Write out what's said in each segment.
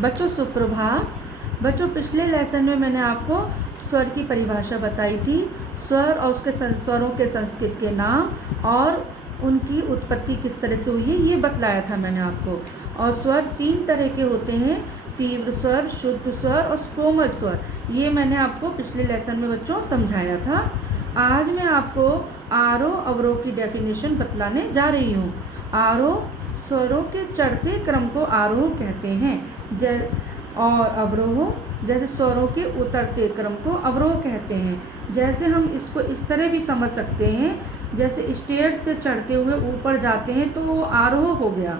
बच्चों सुप्रभात। बच्चों पिछले लेसन में मैंने आपको स्वर की परिभाषा बताई थी। स्वर और उसके स्वरों के संस्कृत के नाम और उनकी उत्पत्ति किस तरह से हुई है ये बतलाया था मैंने आपको। और स्वर 3 तरह के होते हैं, तीव्र स्वर, शुद्ध स्वर और कोमल स्वर। ये मैंने आपको पिछले लेसन में बच्चों समझाया था। आज मैं आपको आरोह अवरोह की डेफिनेशन बतलाने जा रही हूँ। आरोह स्वरों के चढ़ते क्रम को आरोह कहते हैं और अवरोह जैसे स्वरों के उतरते क्रम को अवरोह कहते हैं। जैसे हम इसको इस तरह भी समझ सकते हैं, जैसे स्टेयर से चढ़ते हुए ऊपर जाते हैं तो वो आरोह हो गया,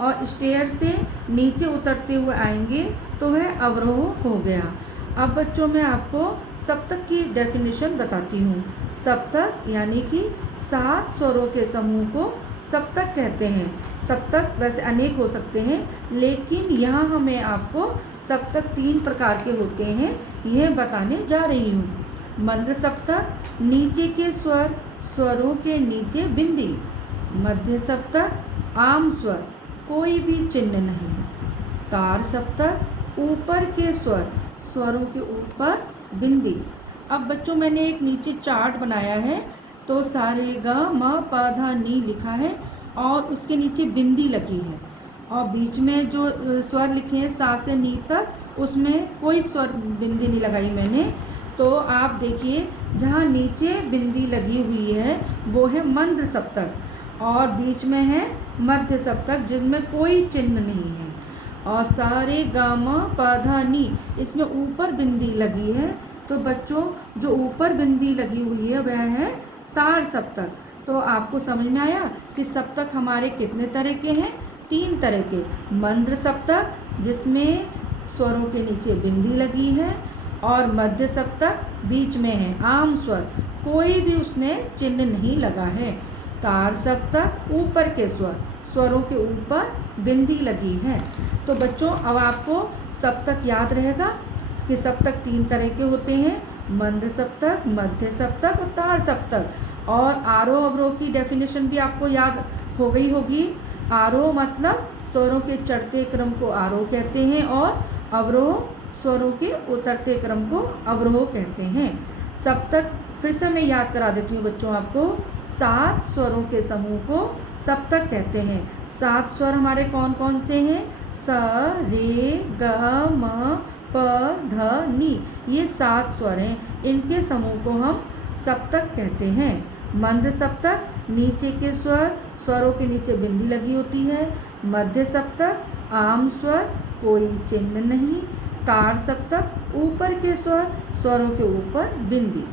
और स्टेयर से नीचे उतरते हुए आएंगे तो वह अवरोह हो गया। अब बच्चों मैं आपको सप्तक की डेफिनेशन बताती हूँ। सप्तक यानी कि 7 स्वरों के समूह को सप्तक कहते हैं। सप्तक वैसे अनेक हो सकते हैं, लेकिन यहाँ हमें आपको सप्तक 3 प्रकार के होते हैं यह बताने जा रही हूँ। मंद्र सप्तक, नीचे के स्वर, स्वरों के नीचे बिंदी। मध्य सप्तक, आम स्वर, कोई भी चिन्ह नहीं। तार सप्तक, ऊपर के स्वर, स्वरों के ऊपर बिंदी। अब बच्चों मैंने एक नीचे चार्ट बनाया है, तो सा रे गा मा पा धा नी लिखा है और उसके नीचे बिंदी लगी है, और बीच में जो स्वर लिखे हैं सा से नी तक, उसमें कोई स्वर बिंदी नहीं लगाई मैंने। तो आप देखिए जहाँ नीचे बिंदी लगी हुई है वो है मंद्र सप्तक, और बीच में है मध्य सप्तक जिनमें कोई चिन्ह नहीं है। और सा रे गा मा पा धा नी इसमें ऊपर बिंदी लगी है। तो बच्चों जो ऊपर बिंदी लगी हुई है वह है तार सप्तक। तो आपको समझ में आया कि सप्तक हमारे कितने तरह के हैं? 3 तरह के। मंद्र सप्तक जिसमें स्वरों के नीचे बिंदी लगी है, और मध्य सप्तक बीच में है आम स्वर, कोई भी उसमें चिन्ह नहीं लगा है। तार सप्तक ऊपर के स्वर, स्वरों के ऊपर बिंदी लगी है। तो बच्चों अब आपको सप्तक याद रहेगा कि सप्तक 3 तरह के होते हैं, मंद्र सप्तक, मध्य सप्तक और तार सप्तक। और आरोह अवरोह की डेफिनेशन भी आपको याद हो गई होगी। आरोह मतलब स्वरों के चढ़ते क्रम को आरोह कहते हैं, और अवरोह स्वरों के उतरते क्रम को अवरोह कहते हैं। सप्तक फिर से मैं याद करा देती हूँ बच्चों आपको। 7 स्वरों के समूह को सप्तक कहते हैं। 7 स्वर हमारे कौन कौन से हैं? स, रे, ग, म, प, ध, नी, ये 7 स्वर हैं। इनके समूह को हम सप्तक कहते हैं। मंद्र सप्तक, नीचे के स्वर, स्वरों के नीचे बिंदी लगी होती है। मध्य सप्तक, आम स्वर, कोई चिन्ह नहीं। तार सप्तक, ऊपर के स्वर, स्वरों के ऊपर बिंदी।